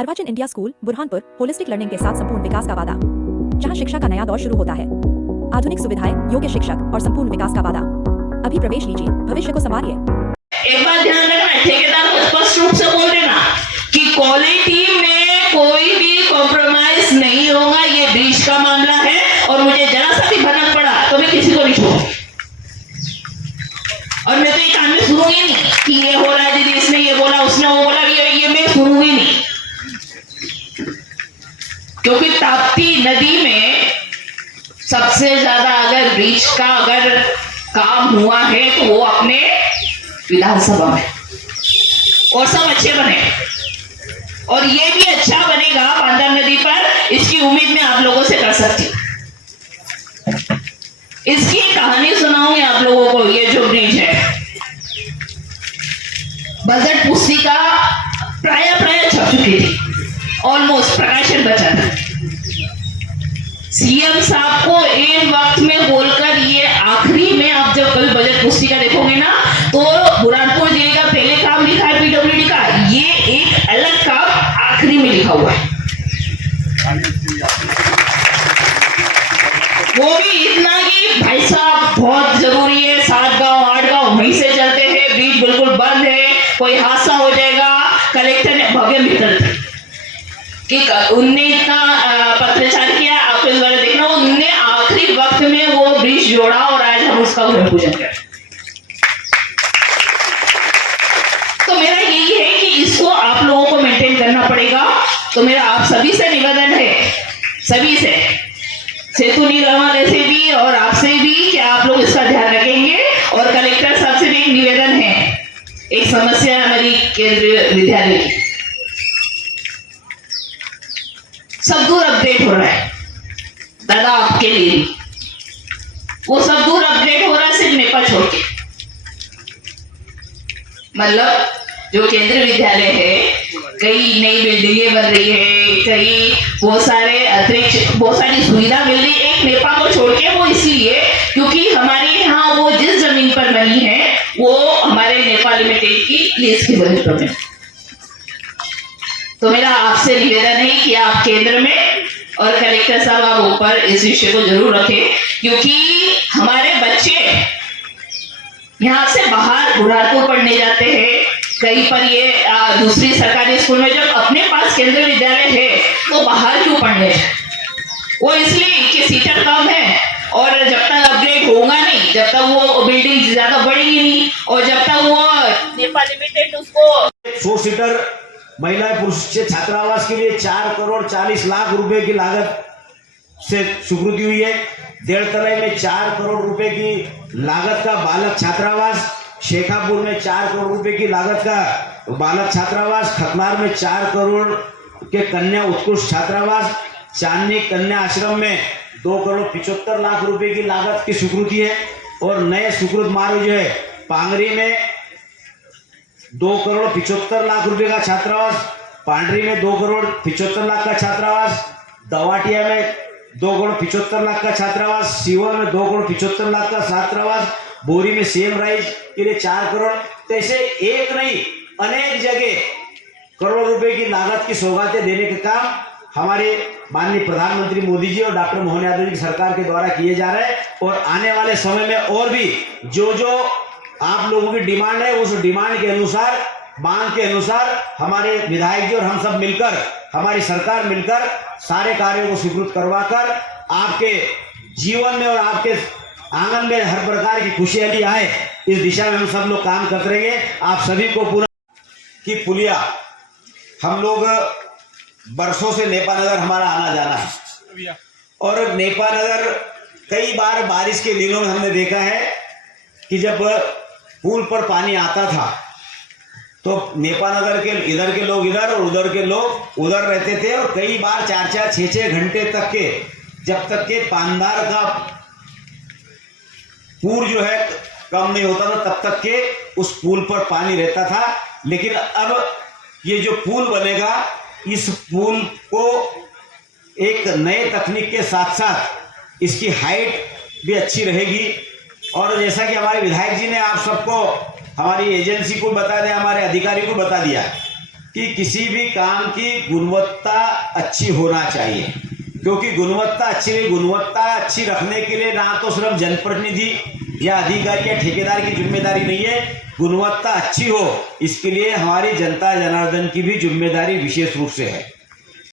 अर्वाचीन India school Burhanpur holistic learning के साथ संपूर्ण विकास का वादा, जहां शिक्षा का नया दौर शुरू होता है। आधुनिक सुविधाएं, योग्य शिक्षक और संपूर्ण विकास का वादा। अभी प्रवेश लीजिए, भविष्य को संवारिए। एक बात ध्यान रखना, ठेकेदार को स्पष्ट रूप से बोल देना कि क्वालिटी में कोई भी कॉम्प्रोमाइज नहीं होगा। ये ब्रीच का मामला है और मुझे जरा सा भी भनक पड़ा तो मैं किसी को नहीं छोड़ूंगी। और मैं तो ये काम में सुनूंगी नहीं कि ये हो रहा है दीदी, इसने ये बोला, उसने वो बोला, ये मैं सुनूंगी नहीं। क्योंकि ताप्ती नदी में सबसे ज्यादा अगर ब्रीच का अगर काम हुआ है तो वो अपने विधानसभा में, और सब अच्छे बने और ये भी अच्छा बनेगा बांधव नदी पर। इसकी उम्मीद मैं आप लोगों से कर सकती हूं। इसकी कहानी सुनाऊंगी आप लोगों को। ये जो ब्रिज है, बजट पुस्तिका प्राय छप चुकी थी, ऑलमोस्ट प्रकाशन बचा था। सीएम साहब को एक वक्त में बोलकर ये आखिरी में, आप जब कल बजट पुस्तिका देखोगे ना तो बुरहानपुर जिले का पहले काम लिखा है पीडब्ल्यूडी का, ये एक अलग काम आखिरी में लिखा हुआ है। वो भी इतना कि भाई साहब बहुत जरूरी है, 7 गांव 8 गांव वहीं से चलते हैं, ब्रिज बिल्कुल बंद है, कोई हादसा हो जाएगा। कलेक्टर ने भव्य मित्र कि उनने इतना पत्रचार किया, आप इस बारे देखना, उनने आखिरी वक्त में वो ब्रिज जोड़ा और आज हम उसका भूमि पूजन करें। तो मेरा यही है कि इसको आप लोगों को मेंटेन करना पड़ेगा। तो मेरा आप सभी से निवेदन है, सभी से, सेतु निर्माण से भी और आपसे भी, कि आप लोग इसका ध्यान रखेंगे। और कलेक्टर साहब से भी एक निवेदन है, एक समस्या हमारी केंद्रीय विद्यालय की, सब दूर अपडेट हो रहा है दादा आपके लिए। वो सब दूर अपडेट हो रहा है सिर्फ नेपाल छोड़ के। मतलब जो केंद्रीय विद्यालय है, कई नई बिल्डिंगें बन रही है, कई बहुत सारे अतिरिक्त बहुत सारी सुविधा मिल रही है, एक नेपाल को छोड़ के। वो इसलिए क्योंकि हमारे यहाँ वो जिस जमीन पर बनी है वो हमारे नेपाल लिमिटेड की लीज की जमीन पर है। तो मेरा आपसे निवेदन है कि आप केंद्र में और कलेक्टर साहब आप ऊपर इस विषय को जरूर रखें, क्योंकि हमारे बच्चे यहाँ से बाहर बुरहानपुर पढ़ने जाते हैं, कहीं पर ये दूसरी सरकारी स्कूल में, जब अपने पास केंद्रीय विद्यालय है तो बाहर क्यों पढ़ने जाए? वो इसलिए कि सीटर कम है और जब तक अपग्रेड होगा नहीं, जब तक वो बिल्डिंग ज्यादा बढ़ेगी नहीं, और जब तक वो नेपाल लिमिटेड उसको 100 सीटर महिला पुरुष छात्रावास के लिए 4 करोड़ 40 लाख रुपए की लागत से स्वीकृति हुई है। देड़तलाई में 4 करोड़ रुपए की लागत का बालक छात्रावास, शेखापुर में 4 करोड़ रुपए की लागत का बालक छात्रावास, खतनार में 4 करोड़ के कन्या उत्कृष्ट छात्रावास, चांदनी कन्या आश्रम में 2 करोड़ 75 लाख रुपए की लागत की स्वीकृति है। और नए स्वीकृत मार्ग जो है, पांगरी में 2 करोड़ 75 लाख रुपए का छात्रावास, पांडरी में 2 करोड़ 75 लाख का छात्रावास, दवाटिया में 2 करोड़ 75 लाख का छात्रावास, सीवर में 2 करोड़ 75 लाख का छात्रावास, बोरी में सेम राइज के लिए 4 करोड़। तो ऐसे एक नहीं अनेक जगह करोड़ रुपए की लागत की सौगातें देने का काम हमारे माननीय प्रधानमंत्री मोदी जी और डॉक्टर मोहन यादव जी की सरकार के द्वारा किए जा रहे हैं। और आने वाले समय में और भी जो जो आप लोगों की डिमांड है, उस डिमांड के अनुसार, मांग के अनुसार हमारे विधायक जी और हम सब मिलकर, हमारी सरकार मिलकर सारे कार्यों को स्वीकृत करवाकर आपके जीवन में और आपके आंगन में हर प्रकार की खुशहाली आए, इस दिशा में हम सब लोग काम करते रहेंगे। आप सभी को पूरा की पुलिया, हम लोग बरसों से नेपाल नगर हमारा आना जाना है, और नेपाल नगर कई बार बारिश के दिनों में हमने देखा है कि जब पुल पर पानी आता था तो नेपाल नगर के इधर के लोग इधर और उधर के लोग उधर रहते थे, और कई बार 4-4, 6-6 घंटे तक के, जब तक के पानदार का पूर जो है कम नहीं होता था तब तक के उस पुल पर पानी रहता था। लेकिन अब ये जो पुल बनेगा, इस पुल को एक नए तकनीक के साथ साथ इसकी हाइट भी अच्छी रहेगी। और जैसा कि हमारे विधायक जी ने आप सबको, हमारी एजेंसी को बता दिया, हमारे अधिकारी को बता दिया कि किसी भी काम की गुणवत्ता अच्छी होना चाहिए, क्योंकि गुणवत्ता अच्छी रखने के लिए ना तो सिर्फ जनप्रतिनिधि या अधिकारी या ठेकेदार की जिम्मेदारी नहीं है, गुणवत्ता अच्छी हो इसके लिए हमारी जनता जनार्दन की भी जिम्मेदारी विशेष रूप से है।